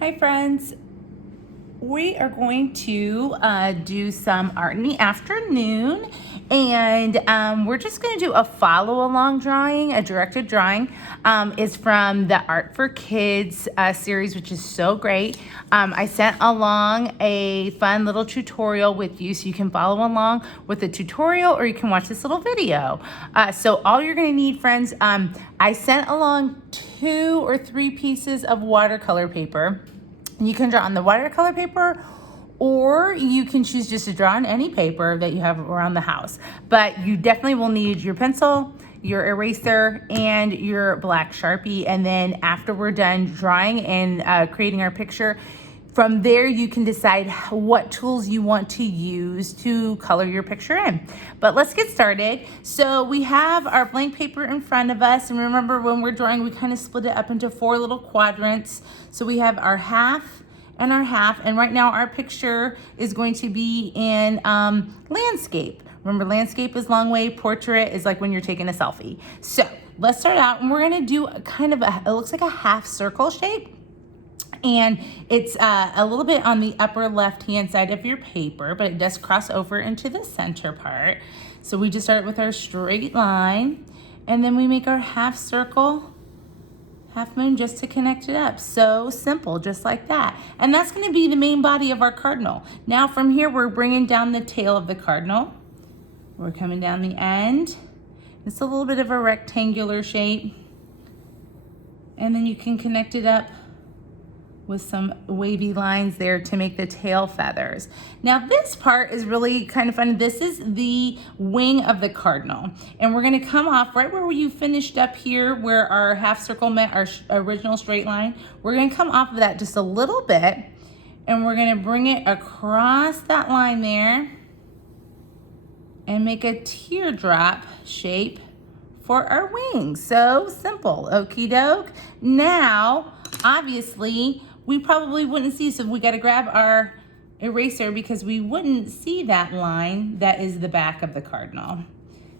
Hi friends, we are going to do some art in the afternoon, and we're just going to do a follow along drawing, a directed drawing. Is from the Art for Kids series, which is so great. I sent along a fun little tutorial with you, so you can follow along with the tutorial or you can watch this little video. So all you're going to need, friends, I sent along 2 or 3 pieces of watercolor paper. You can draw on the watercolor paper, or you can choose just to draw on any paper that you have around the house. But you definitely will need your pencil, your eraser, and your black Sharpie. And then after we're done drawing and creating our picture, from there you can decide what tools you want to use to color your picture in. But let's get started. So we have our blank paper in front of us, and remember when we're drawing we kind of split it up into 4 little quadrants. So we have our half and our half, and right now our picture is going to be in landscape. Remember, landscape is long way, portrait is like when you're taking a selfie. So let's start out, and we're gonna do a kind of it looks like a half circle shape. And it's a little bit on the upper left-hand side of your paper, but it does cross over into the center part. So we just start with our straight line, and then we make our half circle, half moon, just to connect it up. So simple, just like that. And that's gonna be the main body of our cardinal. Now from here, we're bringing down the tail of the cardinal. We're coming down the end. It's a little bit of a rectangular shape. And then you can connect it up with some wavy lines there to make the tail feathers. Now this part is really kind of fun. This is the wing of the cardinal. And we're gonna come off right where you finished up here, where our half circle met our original straight line. We're gonna come off of that just a little bit, and we're gonna bring it across that line there and make a teardrop shape for our wings. So simple, okie doke. Now, obviously, we probably wouldn't see, so we gotta grab our eraser because we wouldn't see that line that is the back of the cardinal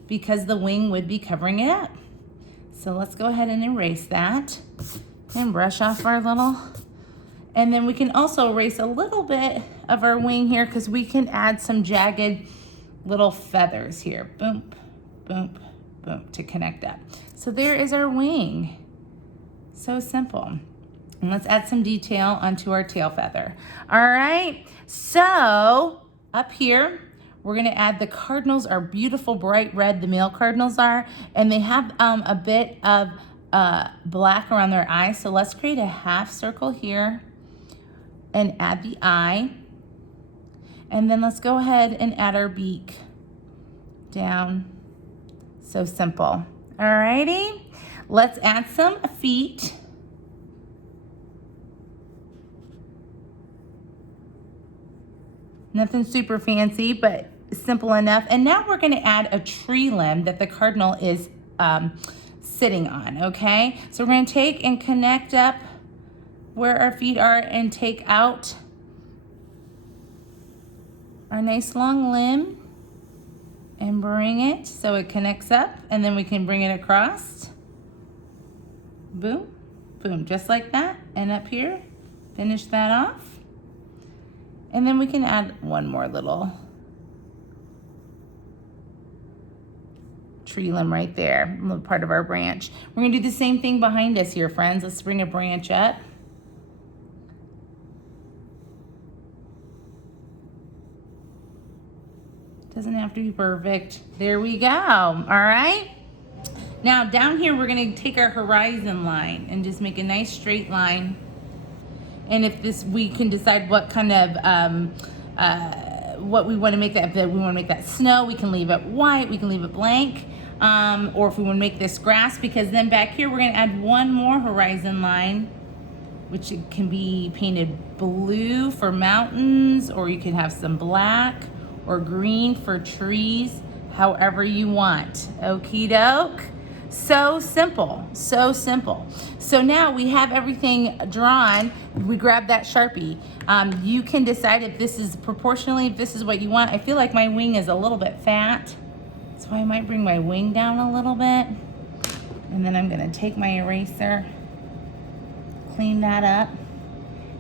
because the wing would be covering it up. So let's go ahead and erase that and brush off our little, and then we can also erase a little bit of our wing here because we can add some jagged little feathers here. Boom, boom, boom, to connect up. So there is our wing. So simple. And let's add some detail onto our tail feather. All right, so up here, we're gonna add the cardinals are beautiful bright red, the male cardinals are, and they have a bit of black around their eyes. So let's create a half circle here and add the eye. And then let's go ahead and add our beak down. So simple. All righty, let's add some feet. Nothing super fancy, but simple enough. And now we're gonna add a tree limb that the cardinal is sitting on, okay? So we're gonna take and connect up where our feet are and take out our nice long limb and bring it so it connects up, and then we can bring it across. Boom, boom, just like that. And up here, finish that off. And then we can add one more little tree limb right there, a little part of our branch. We're gonna do the same thing behind us here, friends. Let's bring a branch up. Doesn't have to be perfect. There we go, all right? Now down here, we're gonna take our horizon line and just make a nice straight line. And if this, we can decide what kind of, what we wanna make that, if we wanna make that snow, we can leave it white, we can leave it blank. Or if we wanna make this grass, because then back here, we're gonna add one more horizon line, which can be painted blue for mountains, or you can have some black or green for trees, however you want. Okie doke. So simple, so simple. So now we have everything drawn. We grab that Sharpie. You can decide if this is proportionally, if this is what you want. I feel like my wing is a little bit fat, so I might bring my wing down a little bit. And then I'm gonna take my eraser, clean that up,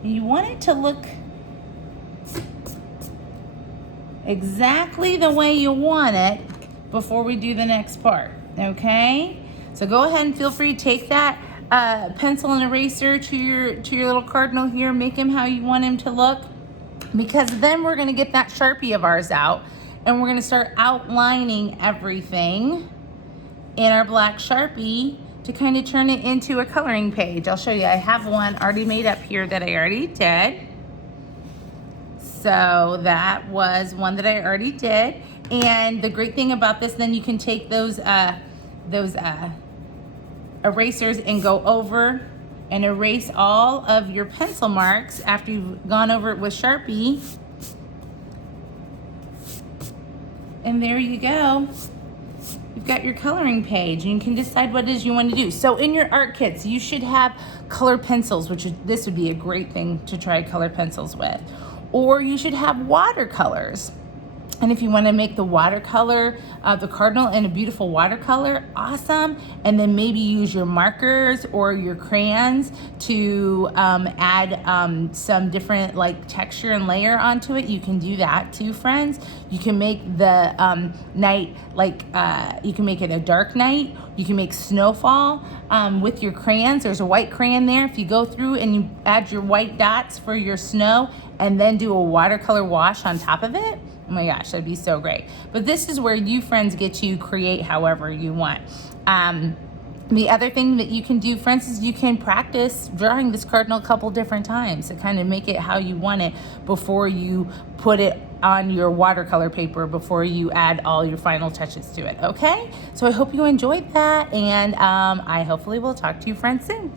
And you want it to look exactly the way you want it before we do the next part, okay? So go ahead and feel free to take that pencil and eraser to your little cardinal here, make him how you want him to look, because then we're gonna get that Sharpie of ours out and we're gonna start outlining everything in our black Sharpie to kind of turn it into a coloring page. I'll show you, I have one already made up here that I already did. So that was one that I already did. And the great thing about this, then you can take those erasers and go over and erase all of your pencil marks after you've gone over it with Sharpie. And there you go. You've got your coloring page, and you can decide what it is you want to do. So in your art kits, you should have colored pencils, this would be a great thing to try colored pencils with. Or you should have watercolors. And if you want to make the watercolor, the cardinal in a beautiful watercolor, awesome. And then maybe use your markers or your crayons to add some different like texture and layer onto it. You can do that too, friends. You can make the night like, you can make it a dark night. You can make snowfall with your crayons. There's a white crayon there. If you go through and you add your white dots for your snow and then do a watercolor wash on top of it, oh my gosh, that'd be so great. But this is where you friends get to create however you want. The other thing that you can do, friends, is you can practice drawing this cardinal a couple different times to kind of make it how you want it before you put it on your watercolor paper, before you add all your final touches to it, okay? So I hope you enjoyed that, and I hopefully will talk to you friends soon.